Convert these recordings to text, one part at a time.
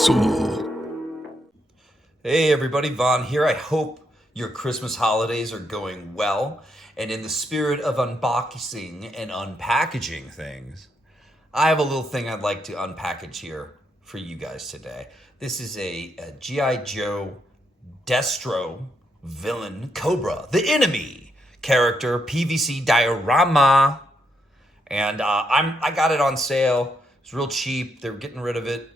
Castle. Hey everybody, Vaughn here. I hope your Christmas holidays are going well. And in the spirit of unboxing and unpackaging things, I have a little thing I'd like to unpackage here for you guys today. This is a G.I. Joe DESTRO villain Cobra, the enemy character PVC diorama. And I got it on sale. It's real cheap. They're getting rid of it.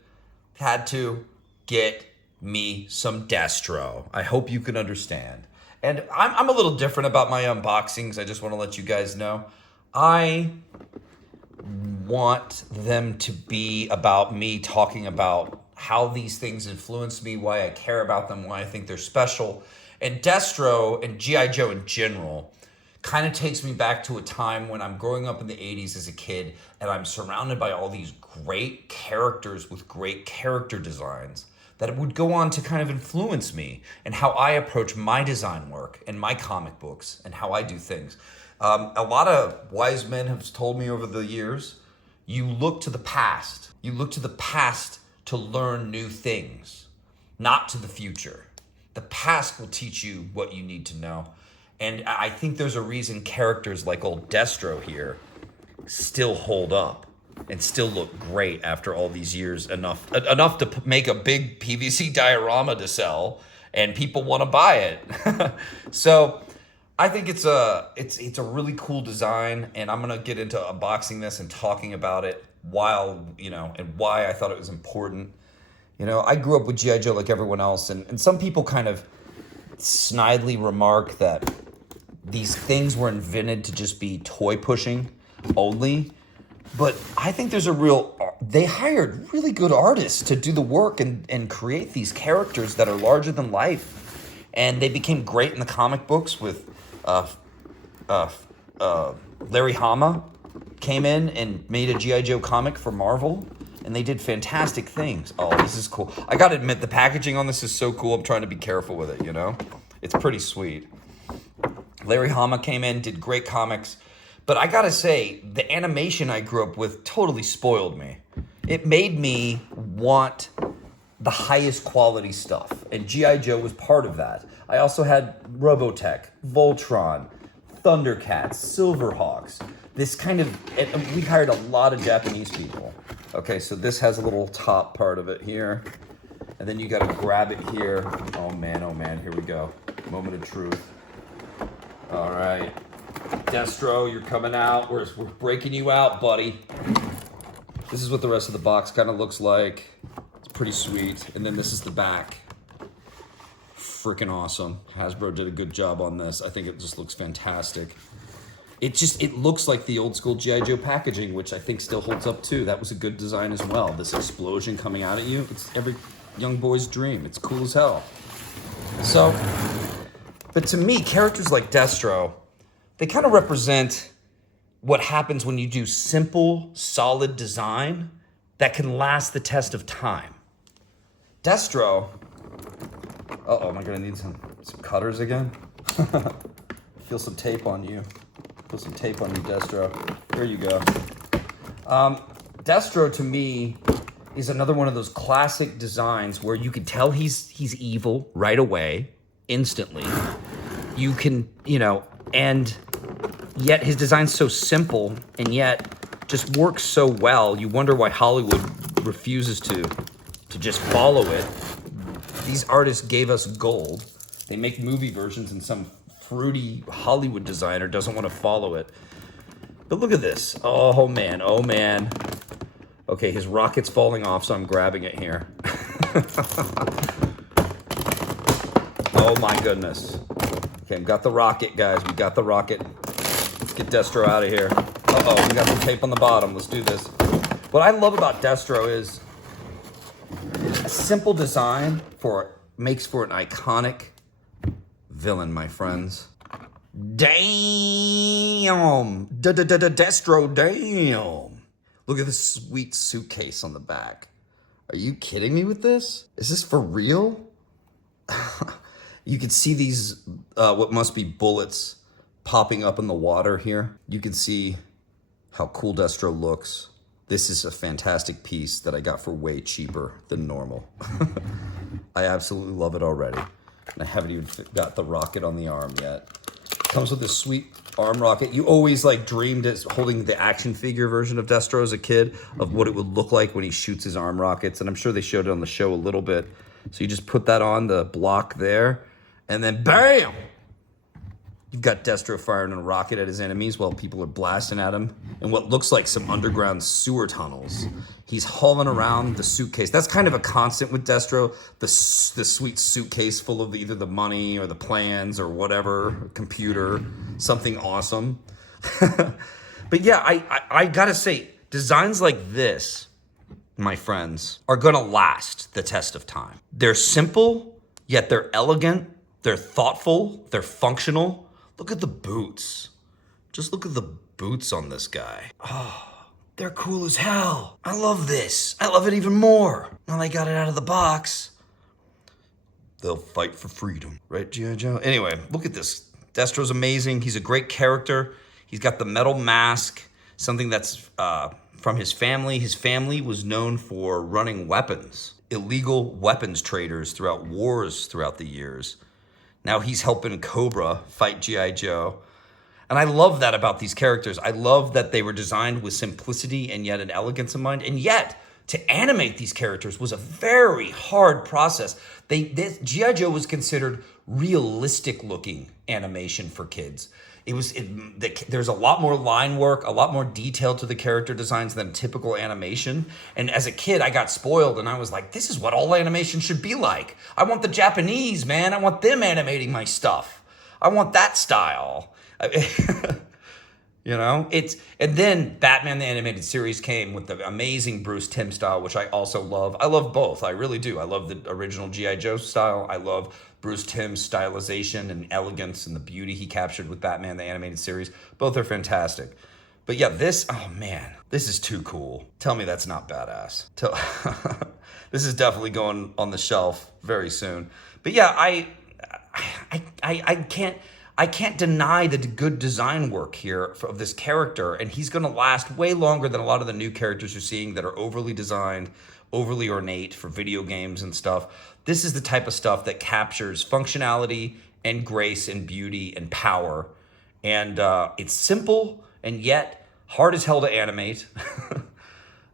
Had to get me some DESTRO. I hope you can understand. And I'm a little different about my unboxings. I just want to let you guys know. I want them to be about me talking about how these things influence me, why I care about them, why I think they're special. And DESTRO and G.I. Joe in general kind of takes me back to a time when I'm growing up in the 80s as a kid and I'm surrounded by all these great characters with great character designs that would go on to kind of influence me and how I approach my design work and my comic books and how I do things. A lot of wise men have told me over the years, you look to the past. You look to the past to learn new things, not to the future. The past will teach you what you need to know. And I think there's a reason characters like old DESTRO here still hold up and still look great after all these years, enough to make a big PVC diorama to sell and people want to buy it. So I think it's a really cool design, and I'm going to get into unboxing this and talking about it while, and why I thought it was important. I grew up with G.I. Joe like everyone else, and some people kind of snidely remark that these things were invented to just be toy pushing only. But I think they hired really good artists to do the work and create these characters that are larger than life. And they became great in the comic books with Larry Hama came in and made a G.I. Joe comic for Marvel. And they did fantastic things. Oh, this is cool. I gotta admit, the packaging on this is so cool. I'm trying to be careful with it, It's pretty sweet. Larry Hama came in, did great comics. But I gotta say, the animation I grew up with totally spoiled me. It made me want the highest quality stuff. And G.I. Joe was part of that. I also had Robotech, Voltron, Thundercats, Silverhawks. We hired a lot of Japanese people. Okay, so this has a little top part of it here. And then you gotta grab it here. Oh man, here we go. Moment of truth. All right, DESTRO, you're coming out. We're breaking you out, buddy. This is what the rest of the box kind of looks like. It's pretty sweet. And then this is the back. Freaking awesome. Hasbro did a good job on this. I think it just looks fantastic. It looks like the old school G.I. Joe packaging, which I think still holds up too. That was a good design as well. This explosion coming out at you. It's every young boy's dream. It's cool as hell. But to me, characters like DESTRO, they kind of represent what happens when you do simple, solid design that can last the test of time. DESTRO, am I gonna need some cutters again? Feel some tape on you. Put some tape on you, DESTRO. There you go. DESTRO to me is another one of those classic designs where you can tell he's evil right away, instantly. You can, and yet his design's so simple and yet just works so well. You wonder why Hollywood refuses to just follow it. These artists gave us gold. They make movie versions and some fruity Hollywood designer doesn't want to follow it. But look at this. Oh man. Okay, his rocket's falling off, so I'm grabbing it here. Oh my goodness. Okay, we got the rocket, guys. We got the rocket. Let's get DESTRO out of here. We got some tape on the bottom. Let's do this. What I love about DESTRO is a simple design makes for an iconic villain, my friends. Damn! DESTRO, damn! Look at this sweet suitcase on the back. Are you kidding me with this? Is this for real? You can see these, what must be bullets popping up in the water here. You can see how cool DESTRO looks. This is a fantastic piece that I got for way cheaper than normal. I absolutely love it already. And I haven't even got the rocket on the arm yet. Comes with this sweet arm rocket. You always like dreamed as holding the action figure version of Destro as a kid of what it would look like when he shoots his arm rockets. And I'm sure they showed it on the show a little bit. So you just put that on the block there and then bam! You've got Destro firing a rocket at his enemies while people are blasting at him in what looks like some underground sewer tunnels. He's hauling around the suitcase. That's kind of a constant with Destro, the sweet suitcase full of either the money or the plans or whatever, computer, something awesome. But yeah, I gotta say, designs like this, my friends, are gonna last the test of time. They're simple, yet they're elegant, they're thoughtful, they're functional. Look at the boots. Just look at the boots on this guy. Oh, they're cool as hell. I love this. I love it even more. Now they got it out of the box. They'll fight for freedom. Right, G.I. Joe? Anyway, look at this. Destro's amazing. He's a great character. He's got the metal mask, something that's from his family. His family was known for running weapons, illegal weapons traders throughout wars throughout the years. Now he's helping Cobra fight G.I. Joe. And I love that about these characters. I love that they were designed with simplicity and yet an elegance in mind. And yet, to animate these characters was a very hard process. G.I. Joe was considered realistic looking animation for kids. There's a lot more line work, a lot more detail to the character designs than typical animation. And as a kid, I got spoiled and I was like, this is what all animation should be like. I want the Japanese, man. I want them animating my stuff. I want that style. You know, and then Batman the Animated Series came with the amazing Bruce Timm style, which I also love. I love both. I really do. I love the original G.I. Joe style. I love Bruce Timm's stylization and elegance and the beauty he captured with Batman the Animated Series. Both are fantastic. But yeah, oh man, this is too cool. Tell me that's not badass. This is definitely going on the shelf very soon. But yeah, I can't deny the good design work here of this character, and he's going to last way longer than a lot of the new characters you're seeing that are overly designed, overly ornate for video games and stuff. This is the type of stuff that captures functionality and grace and beauty and power, and it's simple and yet hard as hell to animate.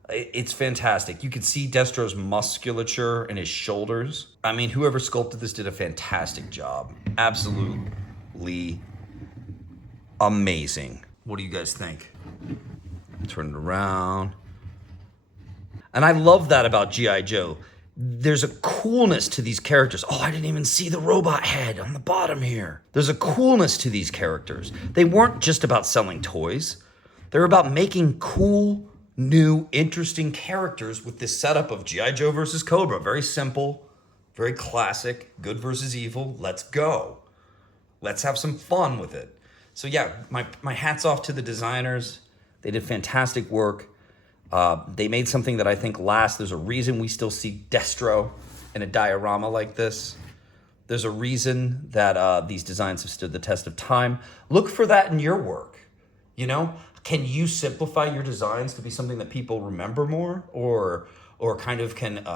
It's fantastic. You can see Destro's musculature in his shoulders. I mean, whoever sculpted this did a fantastic job. Absolutely amazing. What do you guys think? Turn it around. And I love that about G.I. Joe. There's a coolness to these characters. Oh, I didn't even see the robot head on the bottom here. There's a coolness to these characters. They weren't just about selling toys. They're about making cool, new, interesting characters with this setup of G.I. Joe versus Cobra. Very simple, very classic, good versus evil. Let's go. Let's have some fun with it. So yeah, my hat's off to the designers. They did fantastic work. They made something that I think lasts. There's a reason we still see Destro in a diorama like this. There's a reason that these designs have stood the test of time. Look for that in your work. You know, can you simplify your designs to be something that people remember more or kind of can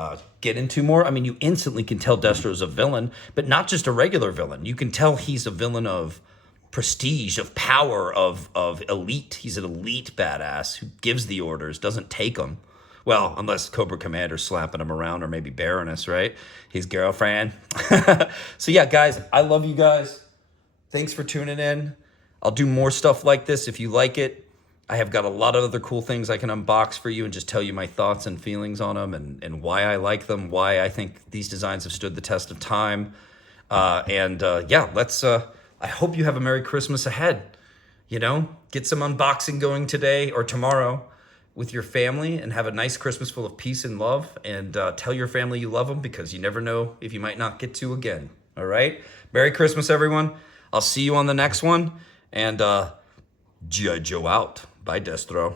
get into more? I mean, you instantly can tell Destro's a villain, but not just a regular villain. You can tell he's a villain of prestige, of power, of elite. He's an elite badass who gives the orders, doesn't take them. Well, unless Cobra Commander's slapping him around, or maybe Baroness, right? His girlfriend. So yeah, guys, I love you guys. Thanks for tuning in. I'll do more stuff like this if you like it. I have got a lot of other cool things I can unbox for you and just tell you my thoughts and feelings on them and why I like them, why I think these designs have stood the test of time. Yeah, let's... I hope you have a Merry Christmas ahead. You know, get some unboxing going today or tomorrow with your family and have a nice Christmas full of peace and love. And tell your family you love them because you never know if you might not get to again. All right? Merry Christmas, everyone. I'll see you on the next one. And G.I. Joe out. Bye, Destro.